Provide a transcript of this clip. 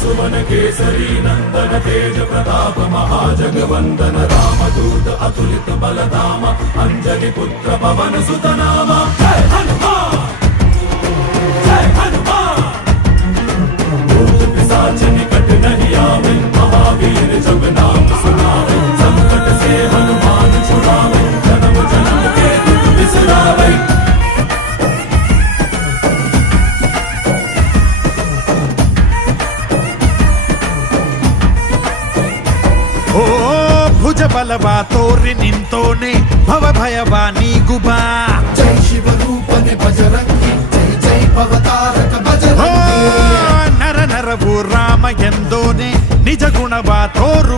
सुमन केसरी नंदन तेज प्रताप महाजगवंदन रामदूत अतुलित बलधाम अंजलि पुत्र पवन सुत नाम जय हनुमान जय हनुमान। भूत पिशाच निकट नहीं आवे महावीर जब नाम सुनावे संकट से हनुमान छुड़ावे जन्म जन्म के दुख बिसरावे। ಓ ಭುಜ ಬಲವಾ ತೋರಿ ನಿಂತೋನೆ ಭವ ಭಯವಾ ನೀಗುಬಾ ಜೈ ಶಿವ ರೂಪನೆ ಬಜರಂಗಿ ಜೈ ಜೈ ಭವತಾರಕ ಓ ಬಜರಂಗಿ ನರ ನರವು ರಾಮ ಎಂದೋನೆ ನಿಜ ಗುಣವಾ ತೋರು